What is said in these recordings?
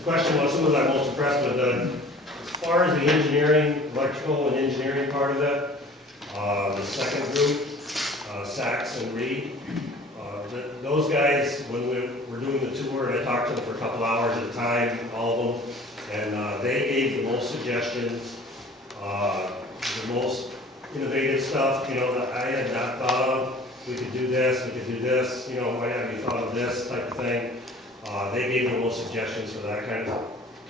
the question was, who was I most impressed with? As far as the engineering, electrical and engineering part of it, the second group, Sachs and Reed, those guys, when we were doing the tour, and I talked to them for a couple hours at a time, all of them, and they gave the most suggestions, the most innovative stuff, you know, that I had not thought of. We could do this, you know, why haven't you thought of this type of thing? They gave the most suggestions for that kind of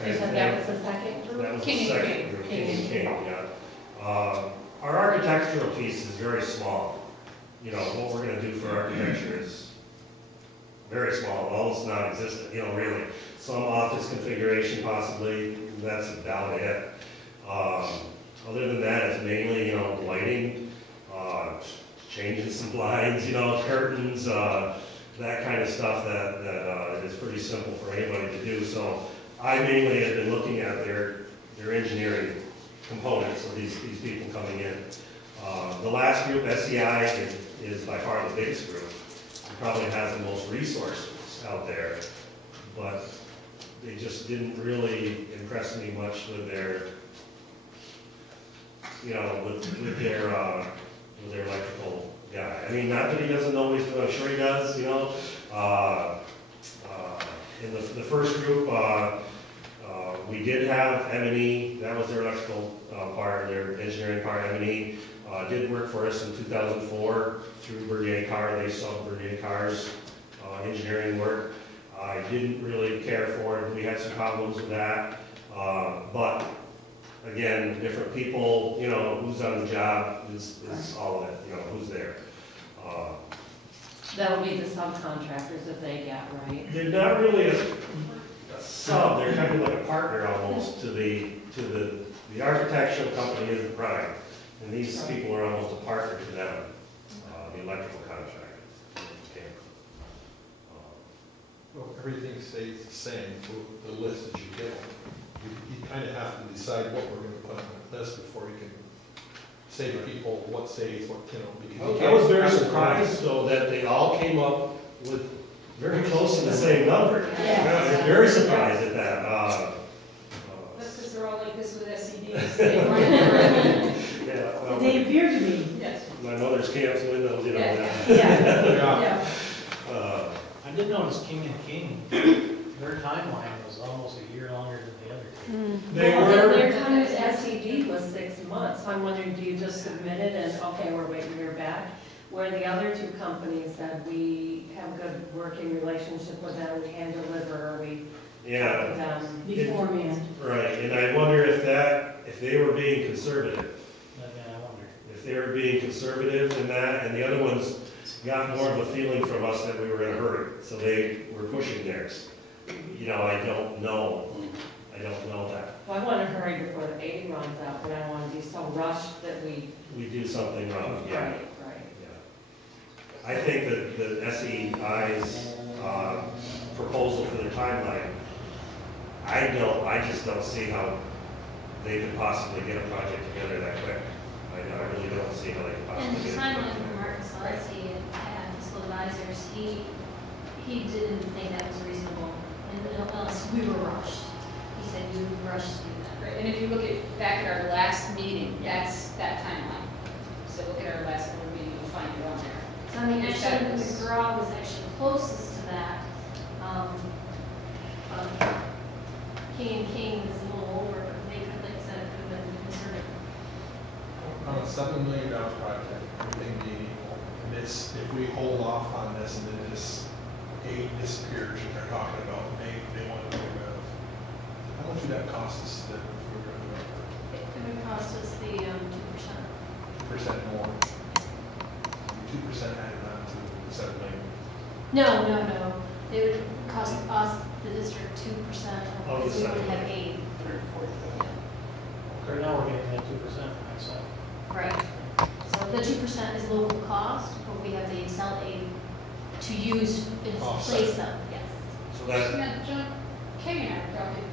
You said thing. that was the second group? That was the King and second King. group, King and King, yeah. Our architectural piece is very small. You know, what we're gonna do for architecture is very small, almost non-existent, you know, really. Some office configuration possibly, that's about it. Other than that, it's mainly, you know, lighting, changing some blinds, you know, curtains, that kind of stuff that is pretty simple for anybody to do. So I mainly have been looking at their engineering components of these people coming in. The last group, SEI, is by far the biggest group. It probably has the most resources out there, but they just didn't really impress me much with their, you know, with their electrical guy. I mean, not that he doesn't know what he's doing, I'm sure he does, you know. In the first group, we did have M&E, that was their electrical part, their engineering part. M&E did work for us in 2004 through Bernier Carr. They sold Bernier Carr's engineering work. I didn't really care for it. We had some problems with that. But again, different people, you know, who's on the job is all of it, you know, who's there. That would be the subcontractors that they get, right? They're not really a sub, they're kind of like a partner almost to the architectural company is the prime. And these people are almost a partner to them, the electrical contractor. Okay. Well, everything stays the same, the list that you get. You kind of have to decide what we're going to put on the list before you can say to people what stays, what, you know. Because I was very surprised though that they all came up with very close to the same number. Yeah. I was very surprised at that. That's because they're all like this with SEDs. Yeah, well, They appear to be. Yes. my mother's camp's windows, you know. Yeah. Yeah. Yeah. I did notice King and King, their timeline was almost a year longer than the other two. They Well, were, their time at SED was 6 months. I'm wondering, do you just submit it and, okay, we're waiting to hear back? Where the other two companies that we have good working relationship with them, we can deliver, we yeah, with them. Beforehand. right, and I wonder if they were being conservative. I wonder. If they were being conservative in that, and the other ones got more of a feeling from us that we were in a hurry, so they were pushing theirs. You know, I don't know that. Well, I want to hurry before the 80 runs out, but I don't want to be so rushed that we. We do something wrong, yeah. Right, right. Yeah. I think that the SEI's proposal for the timeline, I just don't see how they could possibly get a project together that quick. I really don't see how they could And possibly the get it. timeline from Mark Salesi at Fiscal Advisors, he didn't think that was reasonable, unless we were rushed. He said we were rushed to do that. Right, and if you look back at our last meeting, that's that timeline. So look at our last board meeting, you'll find it on there. So I mean, It said actually, it was- McGraw was actually closest to that. King and King was a little over, but they could, like I said, it could have been conservative. On a $7 million project, everything being equal, and this, if we hold off on this and then this aid disappears, and they're talking about they want to get rid of, how much would that cost us then if we were going to It would cost us the 2%. 2% more? 2% added on to the 7 million. No. It would cost us, the district, 2% Of the because we would 7 have million. aid. Right now, we're getting that 2% myself. Right. So the 2% is local cost, but we have the Excel aid to use in Offset. place of, yes. So that, Now, John, Kay and I were talking,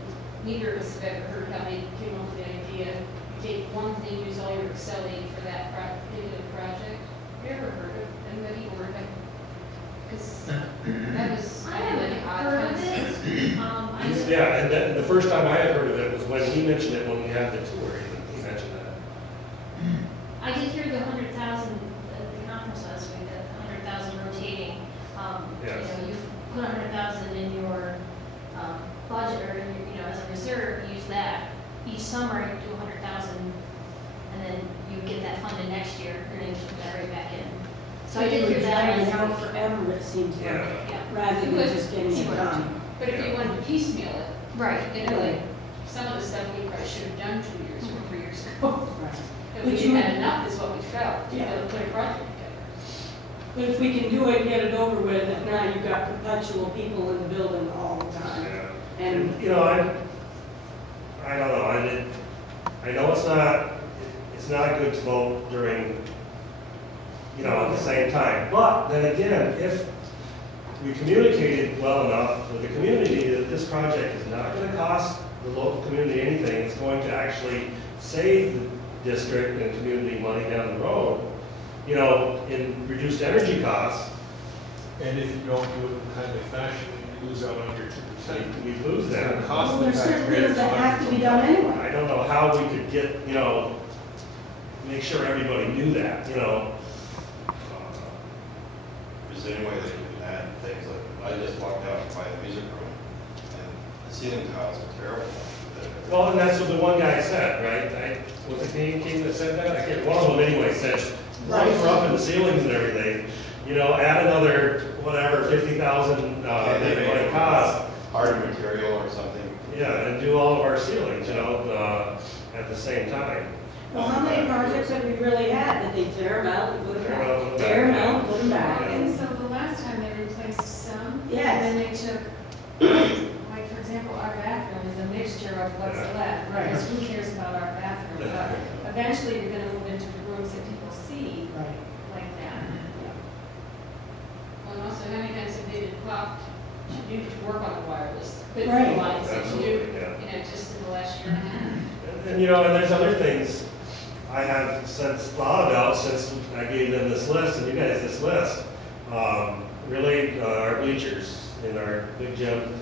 neither of us have ever heard how they came up with the idea, you take one thing, use all your Excel aid for that particular project. Have you ever heard of anybody or because that was I kind of haven't an odd heard of concept. it. I Yeah, and then the first time I had heard of it was when he mentioned it when we had the tour, he mentioned that. I did hear the 100,000 at the conference last week, that 100,000 rotating. Yes. You put 100,000 in your budget, or, as a reserve, use that. Each summer, you do 100,000, and then you get that funded next year, and then you put that right back in. So I did hear that Dragging last out week. forever, it seems like, Yeah. Yeah, rather You than could- just getting you it could. done. But if you wanted to piecemeal it, right. like, some of the stuff we probably should have done 2 years or 3 years ago. Right. If But we you- didn't have enough is what we felt, to Yeah. put a project together. But if we can do it and get it over with, if not, you've got perpetual people in the building all the time. Yeah. And, And, I don't know, I know it's not good to vote during, at the same time. But then again, if we communicated well enough with the community that this project is not gonna cost the local community anything, it's going to actually save the district and community money down the road, in reduced energy costs, And if you don't do it in a timely fashion, you lose out on your 2%. we lose It's gonna that. cost well, the there's certain taxpayers things that have to be money. done anyway. I don't know how we could get, make sure everybody knew that, Is there any way they can add things like, I just walked out by the music room, and the ceiling tiles are terrible. Well, and that's what the one guy said, right? Was it King that said that? I can't, one of them anyway said, lights are up in the ceilings and everything, add another, whatever, 50,000, that it might cost. Hard material or something. Yeah, and do all of our ceilings, at the same time. Well, how many projects have we really had that they tear them out and put them Tear 'em out and back? put 'em Tear them back. out and put them back. Yeah. And so the last time they replaced some, Yes. and then they took, like, for example, our bathroom is a mixture of what's Yeah. left, Right. because who cares about our bathroom? But eventually, you're gonna move into the rooms that people see Right. like that. Well, and also, how many times have they been clocked to do to work on the wireless? Put Right. the lines that you do, Absolutely, yeah. just in the last year and a half. And there's other things I have since thought about since I gave them this list and you guys this list. Really, our bleachers in our big gym,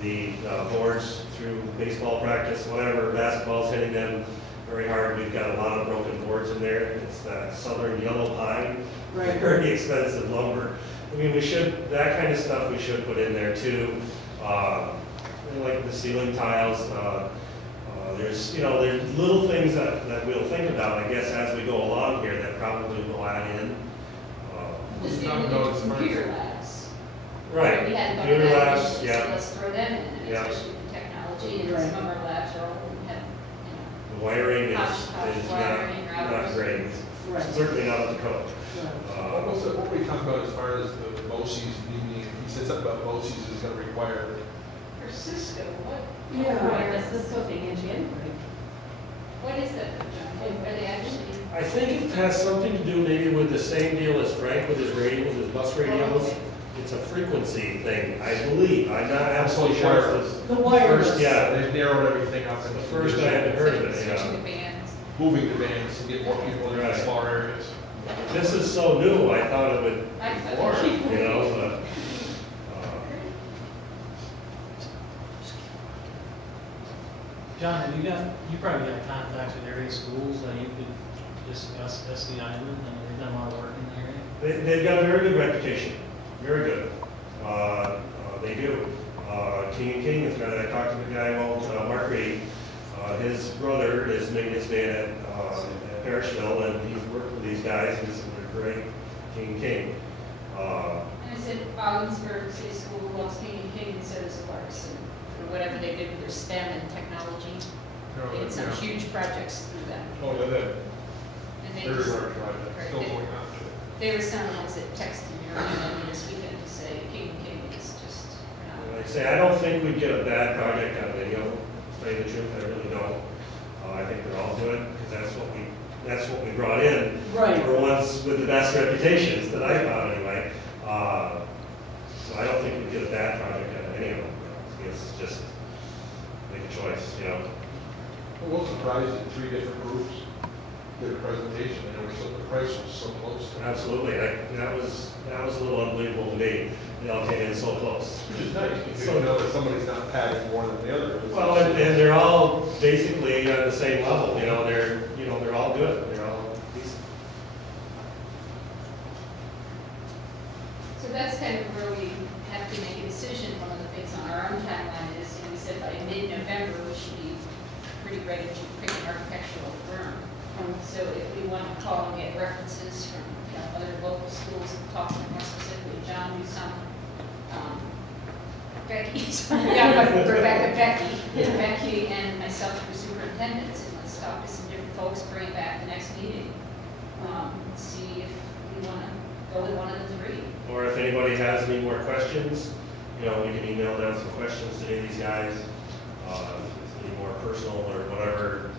the boards through baseball practice, whatever, basketball's hitting them very hard. We've got a lot of broken boards in there. It's that southern yellow pine, Right. very expensive lumber. I mean, that kind of stuff we should put in there too. Like the ceiling tiles, there's little things that we'll think about, I guess, as we go along here that probably we'll add in. Just We're even talking the about as far as- computer labs. Right, We had computer about that, labs, so yeah, let's throw them in, and Yeah. especially with technology, and Right. some of our labs are all, have, the wiring Hodgepodge is wiring, not routers. great, Right. certainly not up to code. Right. What we talked about as far as the BOCES needing, he said something about BOCES is gonna require, For Cisco, what Right, that's the Sophie Engine. is that, John? Are they actually? I think it has something to do maybe with the same deal as Frank with his radio, with his bus radios. It's a frequency thing, I believe, I'm not absolutely sure. if it's The wireless. First, yeah, they've narrowed everything up. the first I had heard of it, Switching the bands. Moving the bands to get more people in Right. the smaller areas. This is so new, I thought it would I thought work, that- but, John, you probably got contacts with area schools that you could discuss SD Island, and they've done a lot of work in the area. They've got a very good reputation, very good. They do. King and King is, I talked to the guy, Mark Reed, his brother is maintenance man at Parrishville, and he's worked with these guys, and they're great, King and King. And I said Ogdensburg City School loves King and King, and so does Clarkson, for whatever they did with their STEM and technology. They did some huge projects through them. Oh, yeah, that, And they very just, large project, still going on. they were some ones that texted me or emailed me this weekend to say King and King is just, Like I say, I don't think we'd get a bad project out of any of them, to tell you the truth, I really don't. I think they're all good, because that's what we brought in. Right. For ones with the best reputations that I found anyway. So I don't think we'd get a bad project out of any of them. I guess it's just make a choice, Well, what surprised you, 3 different groups? did a presentation, and it was so, the price was so close to it. Absolutely, that was a little unbelievable to me, they all came in so close. Which is nice, because you know that somebody's not padding more than the other. Well, and they're all basically on the same level, you know, they're all good, they're all decent. So that's kind of where we have to make a decision. One of the things on our own timeline is, you know, we said by mid-November, we should be pretty ready to pick an architectural firm. So if we want to call and get references from, you know, other local schools and talk more specifically, John, do some, Becky's, Becky and myself for superintendents, and let's talk to some different folks, bring it back the next meeting. See if we want to go with one of the three. Or if anybody has any more questions, you know, we can email down some questions to any of these guys, if it's any more personal or whatever.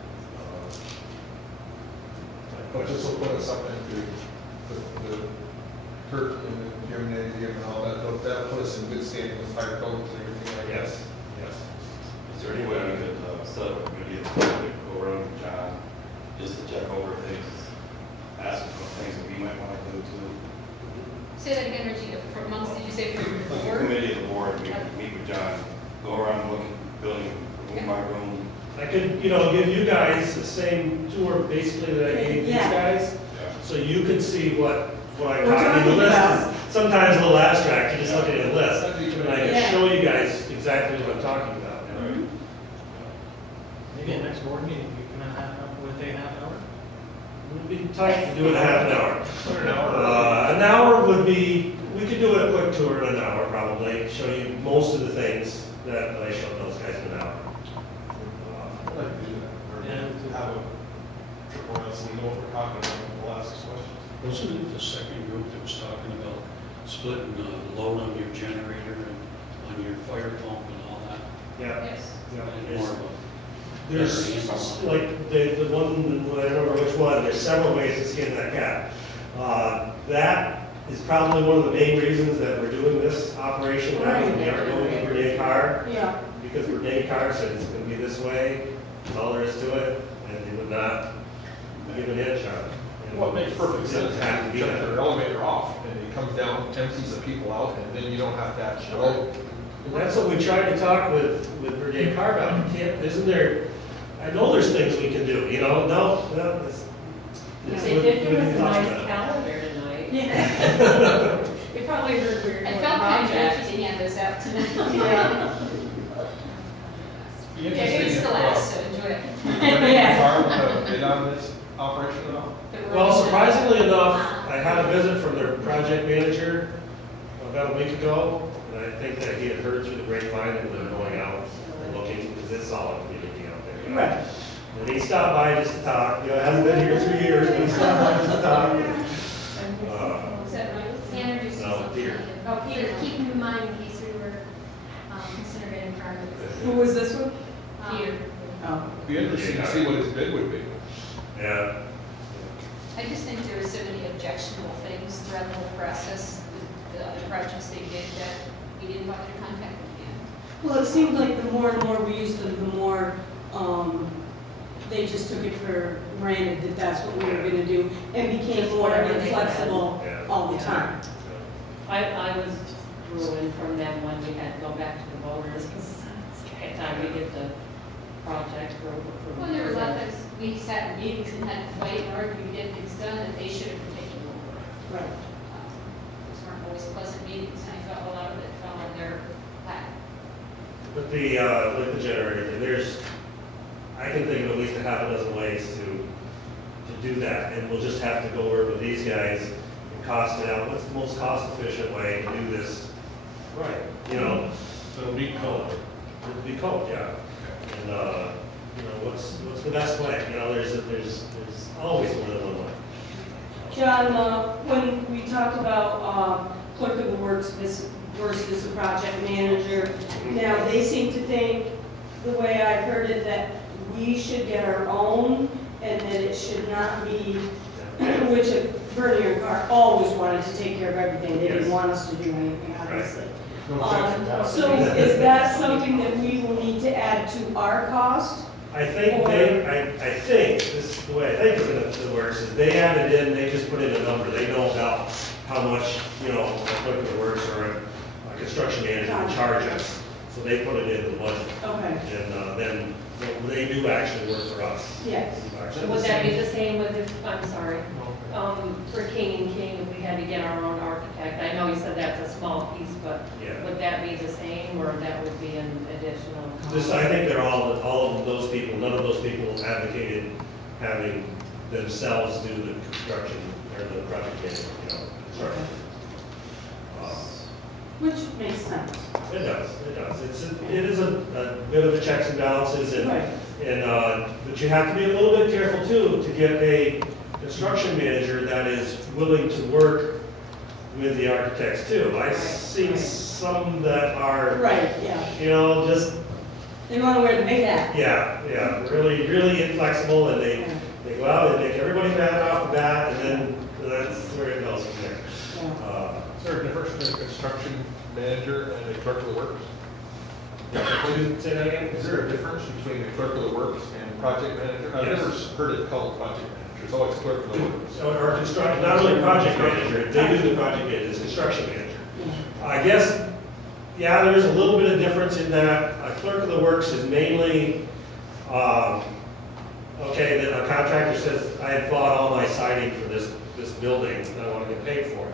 But this will put us up into the Kurt and the gymnasium and all that, that'll put us in good standing with fire codes and everything like that. Yes, yes. Is there any way we could set up a committee of the board to go around with John, just to check over things, ask him about things that we might want to do too? Say that again, Regina, for months, did you say for the Like a board? committee of the board, we could meet with John, go around, look at building room by room. I could, you know, give you guys the same tour basically that I gave these Yeah. guys, Yeah. so you can see what I'm We're talking, the talking list about. is sometimes a little abstract, you just look at the list, That'd be and I good. can Yeah. show you guys exactly what I'm talking about. Mhm. Maybe at next board meeting, you can have, would they half an hour? It would be tight to do it in a half an hour. An hour. An hour would be, we could do a quick tour in an hour probably, show you most of the things that I showed those guys in an hour. I'd like to do that, or Yeah. to have a triple S, and know what we're talking about, and we'll ask us questions. Wasn't it the second group that was talking about splitting the load on your generator and on your fire pump and all that? Yeah. Yes. And more of a There's, better handle on it? like, the one, I don't remember which one, there's several ways to skin that cat. That is probably one of the main reasons that we're doing this operation now, we are going to Bernay Car, Yeah, because Bernay Car said it's gonna be this way, that's all there is to it, and they would not give an inch on it. And Well, it makes perfect it sense, doesn't have to be shut that. their elevator off, and it comes down, empties the people out, and then you don't have to have show. And that's what we tried to talk with Bernay Car about, you can't, isn't there, I know there's things we can do, you know, no, it's. it's They what- did give what us we a talked nice about. calendar tonight. yeah. You probably heard we were I doing felt kind of projects. guilty to hand this out tonight. Yeah. Be Yeah, interesting it's if, the last, so enjoy it. Yeah. Car would have bid on this operation at all? Well, surprisingly enough, I had a visit from their project manager about a week ago, and I think that he had heard through the grapevine that they're going out and looking, because it's solid community out there. Right. And he stopped by just to talk, you know, hasn't been here 3 years, but he stopped by just to talk. Is that right? Sandra just No, Peter. Oh, Peter, keep him in mind in case we were considering projects. Who was this one? Peter. Oh. Be interesting to see what his bid would be. Yeah, I just think there were so many objectionable things throughout the whole process with the other projects they did that we didn't bother to contact them again. Well, it seemed like the more and more we used them, the more, they just took it for granted that that's what we were gonna do, and became Just more whatever they inflexible Yeah. all the time. I was ruined from them when we had to go back to the voters, because by the time we get the project approved. Well, there were a lot of, we sat in meetings and had to fight and argue to get things done that they should have been taking over. Right. Those weren't always pleasant meetings, and I felt a lot of it fell on their lap. but with the generator, there's, I can think of at least a half a dozen ways to do that, and we'll just have to go over with these guys and cost it out, what's the most cost efficient way to do this right, you know? It'll be code. It'd be code, yeah. And, you know, what's the best way? You know, there's always more than one way. John, when we talked about clerk of the works versus the project manager, now they seem to think, the way I heard it, that we should get our own and that it should not be, which Bernie and Carr always wanted to take care of everything. They didn't Yes. want us to do anything, obviously. No objection to that. So is that something that we will need to add to our cost? I think I think, this is the way I think it works, is they added in, they just put in a number, they know about how much, you know, a clerk of the works or a construction manager would charge us. So they put it into the budget, Okay, and then they do actually work for us. yes. Would that be the same with, I'm sorry, for King and King, if we had to get our own architect? I know you said that's a small piece, but Yeah. would that be the same, or that would be an additional cost? This, I think they're all of those people, none of those people advocated having themselves do the construction or the project management, you know, construction. Which makes sense. It does, it does. It is a bit of a checks and balances and, Right. but you have to be a little bit careful too, to get a construction manager that is willing to work with the architects too. I've seen some that are, Right, yeah. you know, just, They want to wear the big hat. yeah, really inflexible, and they go out and make everybody mad off the bat, and then that's where it goes from there. Yeah. Is there a difference between a construction manager and a clerk of the works? Can you say that again? Is there a difference between a clerk of the works and project manager? I've Yes. never heard it called project manager, it's always clerk of the works. Or construction, not really project manager, they do the project manager, it's construction manager. I guess, yeah, there's a little bit of difference in that a clerk of the works is mainly, okay, that a contractor says, I had bought all my siding for this building, and I want to get paid for it.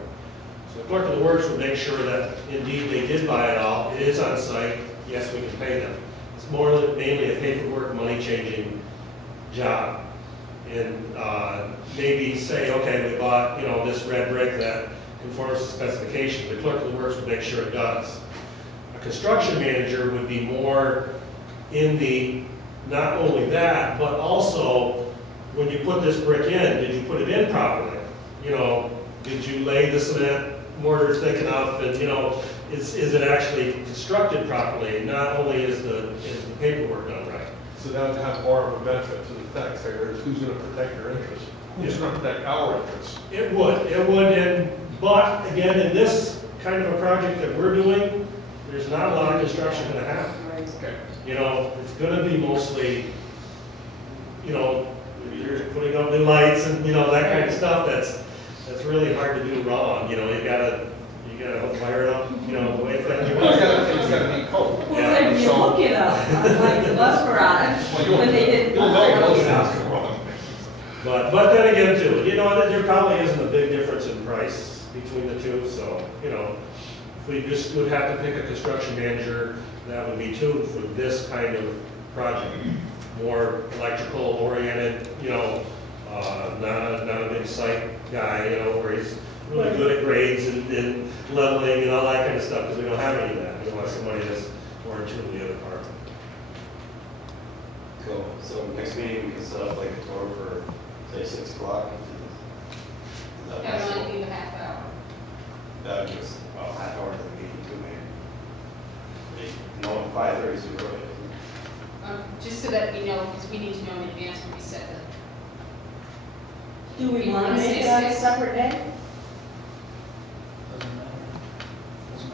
So the clerk of the works would make sure that indeed they did buy it all, it is on site, yes, we can pay them. It's more mainly a paperwork, money-changing job. And maybe say, okay, we bought, you know, this red brick that conforms to specifications, the clerk of the works would make sure it does. A construction manager would be more in the, not only that, but also, when you put this brick in, did you put it in properly? You know, did you lay the cement mortar thick enough, and, you know, is it actually constructed properly? Not only is the paperwork done right. So that would have more of a benefit to the taxpayers, who's gonna protect their interests? Who's gonna protect our interests? It would, but again, in this kind of a project that we're doing, there's not a lot of construction gonna happen. Okay. You know, it's gonna be mostly, you know, you're putting up new lights and, you know, that kind of stuff that's really hard to do wrong, you know, you gotta wire it up, you know, the way it's gotta be. It's gotta be code. Well, if you look it up, like the bus garage, when they did. You'll know those things are wrong. But then again too, you know, there probably isn't a big difference in price between the two, so, you know, if we just would have to pick a construction manager, that would be tuned for this kind of project. More electrical oriented, you know, not a big site guy, you know, where he's really good at grades and leveling and all that kind of stuff, because we don't have any of that. We want somebody that's more in tune with the other part. Cool, so next meeting, we can set up like a tour for, say, 6 o'clock. That would only be a half hour. That would give us about half hour to the meeting too, maybe. No, 5:30 is too early. Just so that we know, because we need to know in advance when we set the. Do we want to make it on a separate day? Doesn't matter. Doesn't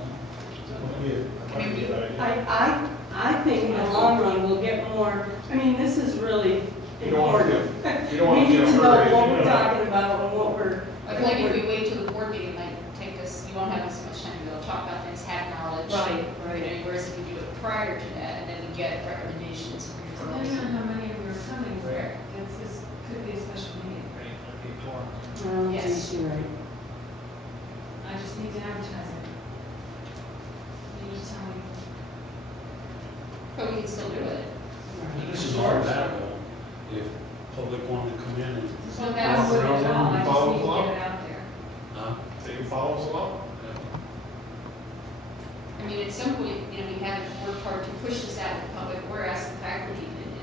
matter. I think in the long run, we'll get more, I mean, this is really You don't want important. to, you don't want We to need get to know hurried. what we're talking about and what we're. I feel like if we wait till the board meeting, it might take us, you won't have as much time to go talk about things, have knowledge. Right, You know, whereas if we do it prior to that, and then we get recommendations. Depending on how many we were coming for, this could be a special meeting. Right, that'd be a quorum. Yes. You're right. I just need to advertise it. You need to tell me. But we can still do it. This is all that, though, if public wanted to come in and, So that's what it's all, I just Follow need to along. get it out there. So you follow us along? I mean, at some point, you know, we haven't worked hard to push this out to the public or ask the faculty, and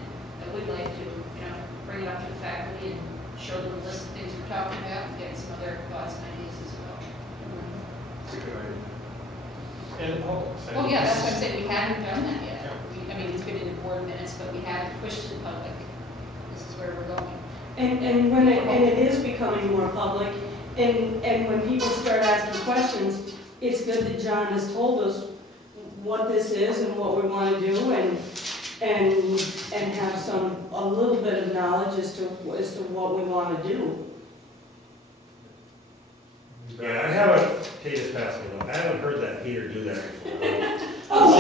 I would like to, you know, bring it up to the faculty and show them the list of things we're talking about and get some other thoughts and ideas as well. It's a good idea. And the public. Well, yeah, that's what I'm saying, we haven't done that yet. I mean, it's been in the board minutes, but we haven't pushed to the public. This is where we're going. And when it is becoming more public, and when people start asking questions, it's good that John has told us what this is and what we want to do, and have some as to what we want to do. Yeah, I haven't, Kate just passed me, though. I haven't heard that Peter do that before. Oh,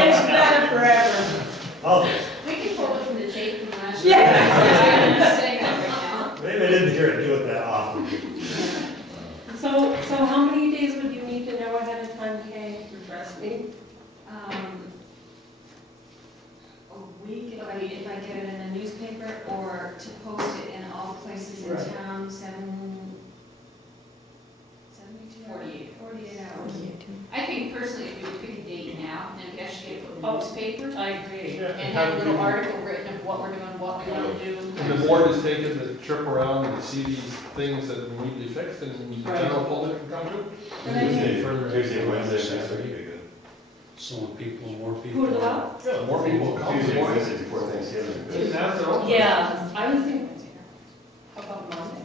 it's better forever. Oh, We can pull it from the tape from last year. Yeah. I'm just saying that right now. maybe I didn't hear it do it that often. So how many days would you need to know ahead of time, Kay? Refresh me. A week, if I get it in the newspaper, or to post it in all places in Right. town, 72 hours? 48 hours. I think personally, if we would pick a date now, then we actually get it put in the Oh. newspaper, I agree. and have a little article written of what we're doing, what we want to do. And the board is taking the trip around and see these things that need to be fixed, and the Right. general public can come to. Tuesday, Wednesday, next week, be good. So when people, more people. Who are the what? Yeah, more people come. Tuesday, the more- Wednesday before Thanksgiving, is They good. can ask their own. Yeah, I was thinking, how about Monday?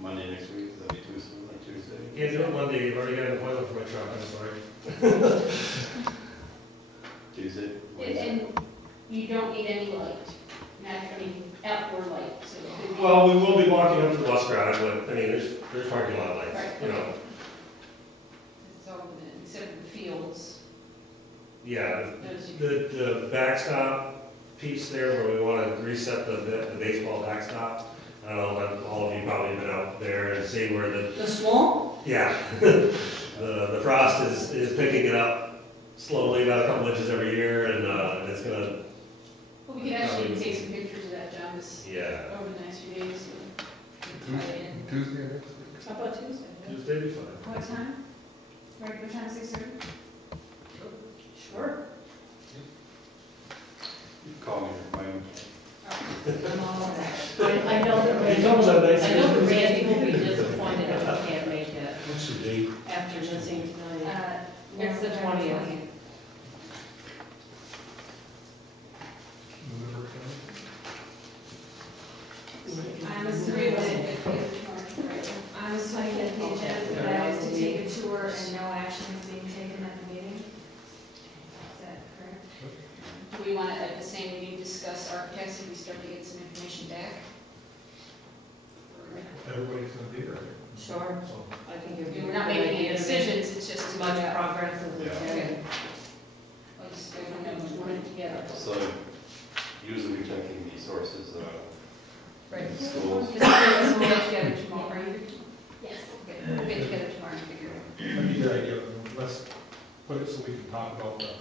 Monday next week, that'll be Tuesday, like Tuesday. Can't do it Monday, you've already got an appointment for my truck, I'm sorry. Tuesday, Wednesday. And you don't need any light, outdoor light, so. it could be- Well, we will be walking up to the bus garage, but, I mean, there's parking lot lights, Right. you know. So, except for the fields, Yeah, those. the backstop piece there where we want to reset the baseball backstop. I don't know, but all of you probably been out there and see where The swamp? yeah, the frost is picking it up slowly, about a couple inches every year, and it's gonna, Well, we could actually take some pictures of that, John, this, yeah, over the next few days. and tie it in. Tuesday next week. How about Tuesday? Tuesday be fine. What time? Regular time, 6:30? Sure. You call me, remind me. I know that He comes on nice I know that days. Randy will be disappointed if he can't make it What's the date? after missing tonight. Uh, It's the 20th. I was looking at the agenda for that is to take a tour and no action is being taken at the meeting. Is that correct? Do we want to, at the same meeting, discuss architects if we start to get some information back? Everybody's gonna be there. Sure. I think I you're. mean, we're not making any decisions, it's just As much progress as we Yeah. can. I just, I don't know, we're putting it together. So usually we're checking the sources, Right. schools. Just we'll get together tomorrow, right? Yes. Okay, we'll get together tomorrow and figure it out. That'd be a good idea. Let's put it so we can talk about the, what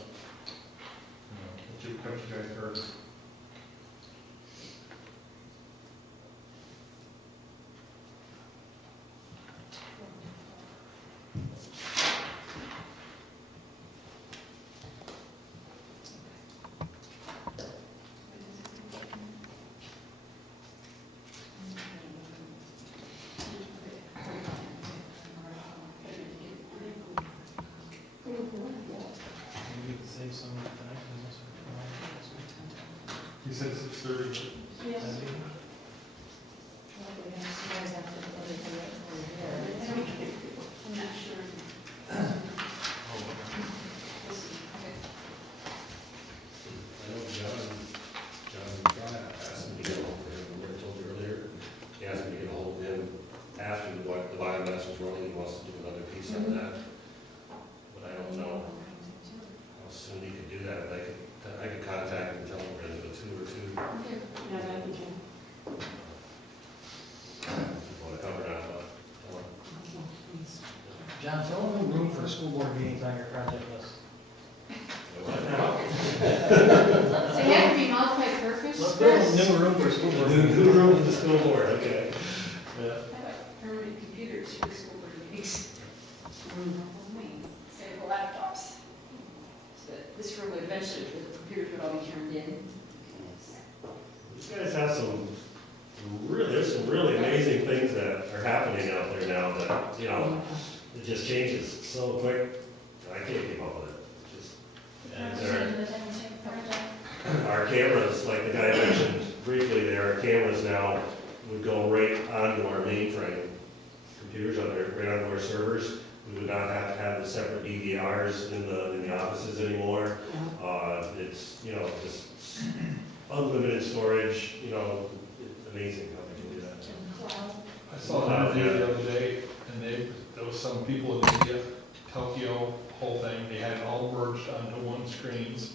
you guys heard. Maybe we could save some of the time and this He said 6:30. Yes. would be- I'm not sure. I know John asked me to get a hold of him, remember I told you earlier? He asked me to get a hold of him after what the biomass was running, he wants to do another piece on that. But I don't know how soon he could do that, but I could contact him and tell him we're gonna do a 2 or 2. Yeah, that'd be good. Want to cover that, but, tell him. John, throw a new room for school board meetings on your project list. What now? So you have to be multi-purpose? Let's build a new room for school board meetings. New room for the school board, okay. Yeah. How about permanent computers for the school board meetings? Instead of laptops. So that this room would eventually, the computers would all be turned in. These guys have there's some really amazing things that are happening out there now that, you know, it just changes so quick. I can't keep up with it. Just, our cameras, like the guy mentioned briefly there, our cameras now would go right onto our mainframe computers on there, right onto our servers. We would not have to have the separate DVRs in the offices anymore. It's, you know, just unlimited storage, you know, it's amazing how they can do that. I saw an interview the other day, and there was some people in India, Tokyo, whole thing, they had it all merged onto one screens,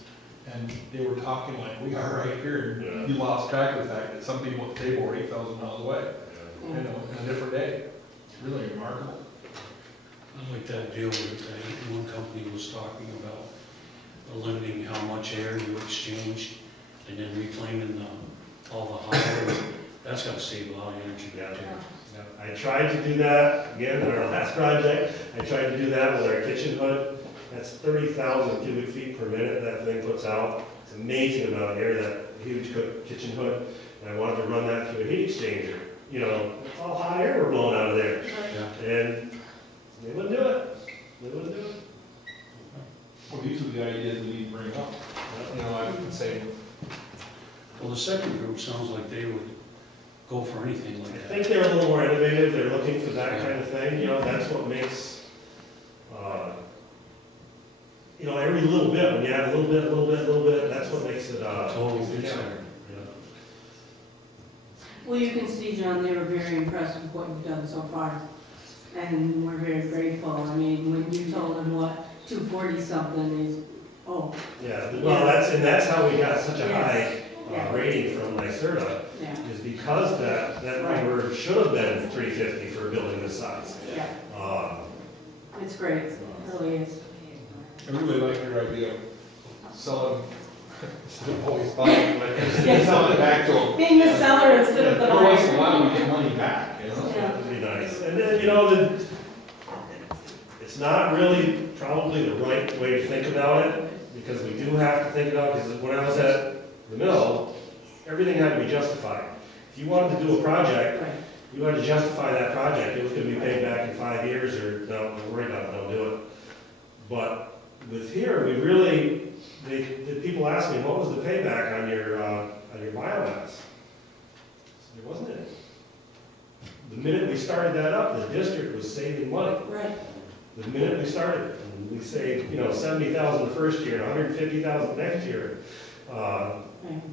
and they were talking like, we are right here, Yeah. and you lost track of the fact that some people at the table were 8,000 miles away, you know, in a different day. It's really remarkable. I like that deal that one company was talking about, limiting how much air you exchange and then reclaiming all the hot air. That's gotta save a lot of energy back there. Yeah, I tried to do that, again, in our last project, I tried to do that with our kitchen hood. That's 30,000 cubic feet per minute that thing puts out. It's an amazing amount of air, that huge kitchen hood. And I wanted to run that through a heat exchanger. You know, it's all hot air we're blowing out of there. Yeah. And they wouldn't do it. They wouldn't do it. Well, these are the ideas we need to bring up. You know, I would say, Well, the second group sounds like they would go for anything I like that. think they're a little more innovative, they're looking for that kind of thing, you know, that's what makes, you know, every little bit, when you add a little bit, that's what makes it, Total makes it good count. center. Well, you can see, John, they were very impressed with what you've done so far, and we're very grateful. I mean, when you told them what 240 something is, oh, Yeah, well, that's how we got such a high Yeah. rating from NYSERDA, yeah, is because that number should have been 350 for a building this size. yeah, it's great, it really is. I really like your idea of selling, instead of always buying, like, selling it back to them. Being the seller instead of the Every once in a buyer. while, we get money back, you know? Yeah. That'd be nice. And then, you know, it's not really probably the right way to think about it, because we do have to think about, because when I was at the mill, everything had to be justified. If you wanted to do a project, Right. you had to justify that project. It was gonna be paid back in 5 years, or no, don't worry about it, don't do it. But with here, we really, the people ask me, what was the payback on your biomass? There wasn't any. The minute we started that up, the district was saving money. Right, The minute we started, and we saved, you know, 70,000 the first year, 150,000 next year, right.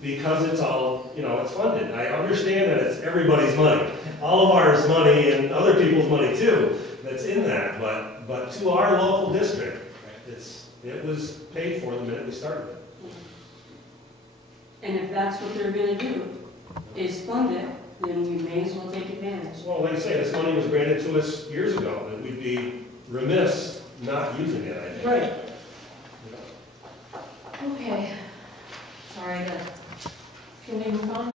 because it's all, you know, it's funded. I understand that it's everybody's money, all of ours money and other people's money too, that's in that, but to our local district, it was paid for the minute we started it. And if that's what they're gonna do, is fund it, then we may as well take advantage. Well, like I say, this money was granted to us years ago, and we'd be remiss not using it, I think. Right. Okay. Sorry to, can we move on?